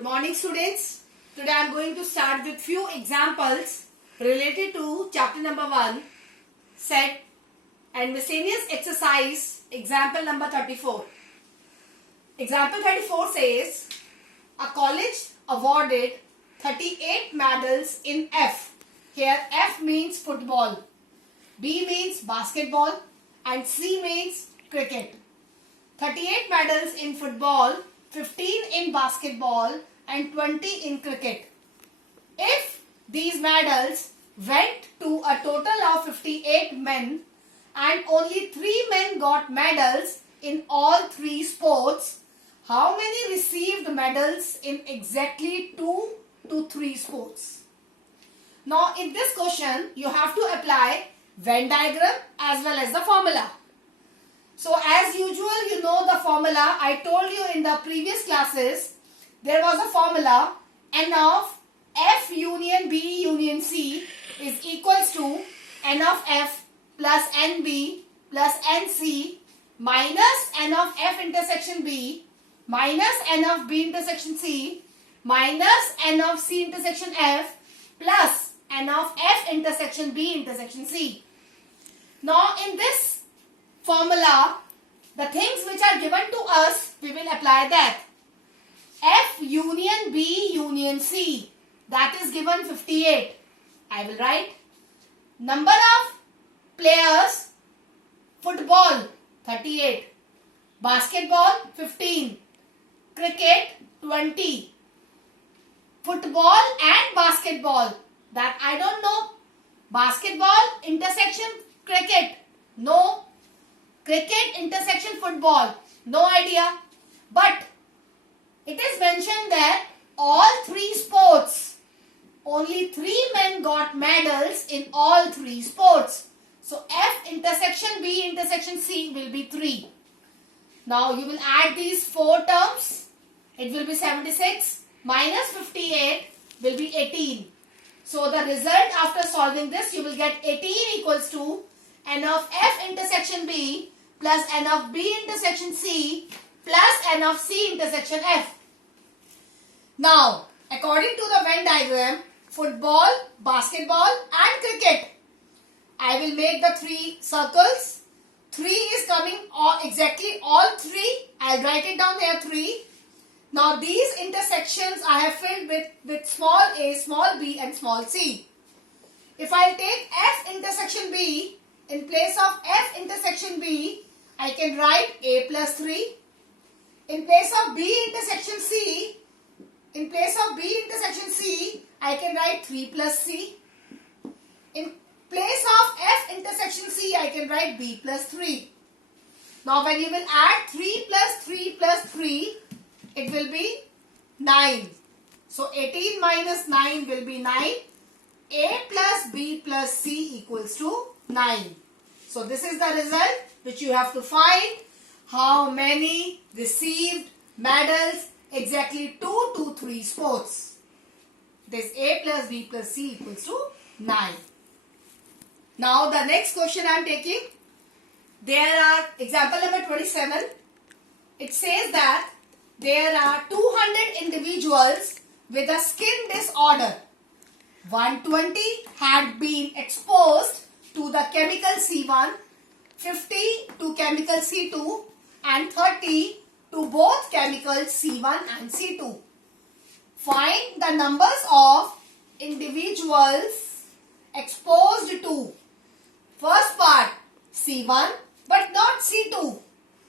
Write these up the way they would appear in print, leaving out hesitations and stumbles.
Good morning, students. Today I am going to start with few examples related to chapter number 1, set and miscellaneous exercise, example number 34. Example 34 says, a college awarded 38 medals in F. Here F means football, B means basketball and C means cricket. 38 medals in football, 15 in basketball and 20 in cricket. If these medals went to a total of 58 men and only 3 men got medals in all 3 sports, how many received medals in exactly 2 to 3 sports? Now in this question you have to apply Venn diagram as well as the formula. So as usual, you know the formula. I told you in the previous classes, there was a formula N of F union B union C is equals to N of F plus NB plus NC minus N of F intersection B minus N of B intersection C minus N of C intersection F plus N of F intersection B intersection C. Now in this formula, the things which are given to us, we will apply that. F union B union C, that is given 58. I will write number of players, football 38, basketball 15, cricket 20, football and basketball, that I don't know. Basketball intersection cricket, no. Cricket intersection football, no idea. But it is mentioned that all 3 sports, only 3 men got medals in all 3 sports. So F intersection B intersection C will be 3. Now you will add these 4 terms. It will be 76 minus 58 will be 18. So the result after solving this, you will get 18 equals to N of F intersection B plus N of B intersection C plus N of C intersection F. Now, according to the Venn diagram, football, basketball and cricket, I will make the 3 circles. 3 is coming exactly all 3. I will write it down here 3. Now these intersections I have filled with small a, small b and small c. If I take F intersection B, in place of F intersection B, I can write A plus 3. In place of B intersection C, I can write 3 plus C. In place of F intersection C, I can write B plus 3. Now when you will add 3 plus 3 plus 3, it will be 9. So 18 minus 9 will be 9. A plus B plus C equals to 9. So this is the result which you have to find. How many received medals exactly 2 to 3 sports. This A plus B plus C equals to 9. Now the next question I am taking. There are example number 27. It says that there are 200 individuals with a skin disorder. 120 had been exposed to the chemical C1, 50 to chemical C2 and 30 to both chemicals C1 and C2. Find the numbers of individuals exposed to. First part C1 but not C2.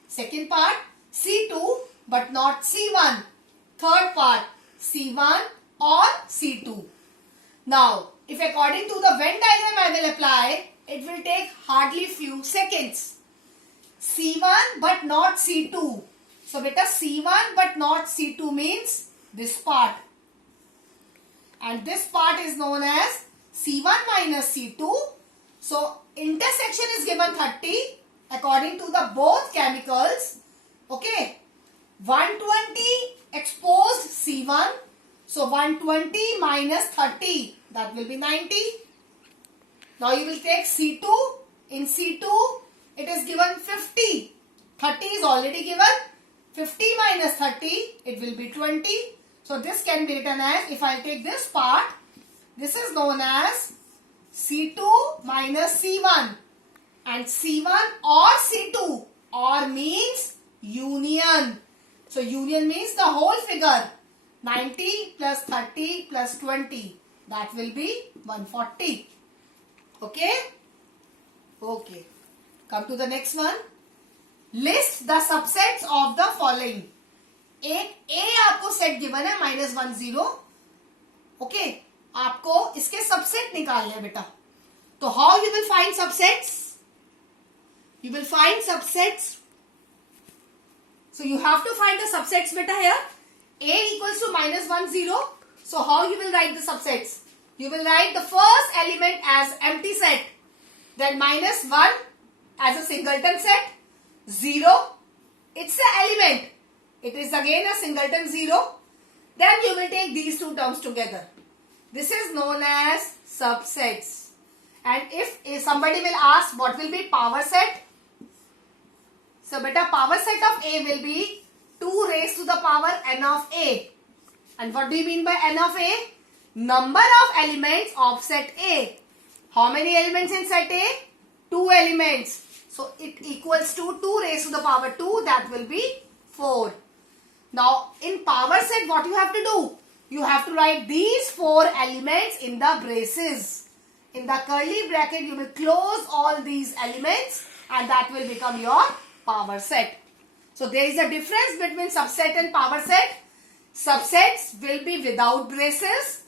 Second part C2 but not C1. Third part C1 or C2. Now if according to the Venn diagram I will apply, it will take hardly few seconds. C1 but not C2. So beta C1 but not C2 means this part. And this part is known as C1 minus C2. So intersection is given 30 according to the both chemicals. Okay. 120 exposed C1. So 120 minus 30, that will be 90. Now you will take C2. In C2 it is given 50. 30 is already given. 50 minus 30, it will be 20. So this can be written as, if I take this part, this is known as C2 minus C1. And C1 or C2, or means union. So union means the whole figure. 90 plus 30 plus 20. That will be 140. Okay? Okay. Come to the next one. List the subsets of the following. एक A आपको set given है -10. Okay, आपको इसके subset निकालने हैं बेटा. तो how you will find subsets? You will find subsets. So you have to find the subsets beta here. A equals to -10. So how you will write the subsets? You will write the first element as empty set. Then -1 as a singleton set. 0. It's an element. It is again a singleton 0. Then you will take these two terms together. This is known as subsets. And if somebody will ask what will be power set? So beta, power set of A will be 2 raised to the power n of A. And what do you mean by n of A? Number of elements of set A. How many elements in set A? 2 elements. So it equals to 2 raised to the power 2. That will be 4. Now in power set, what you have to do? You have to write these 4 elements in the braces. In the curly bracket, you will close all these elements and that will become your power set. So there is a difference between subset and power set. Subsets will be without braces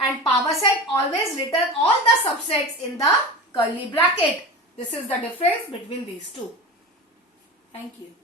and power set always return all the subsets in the curly bracket. This is the difference between these two. Thank you.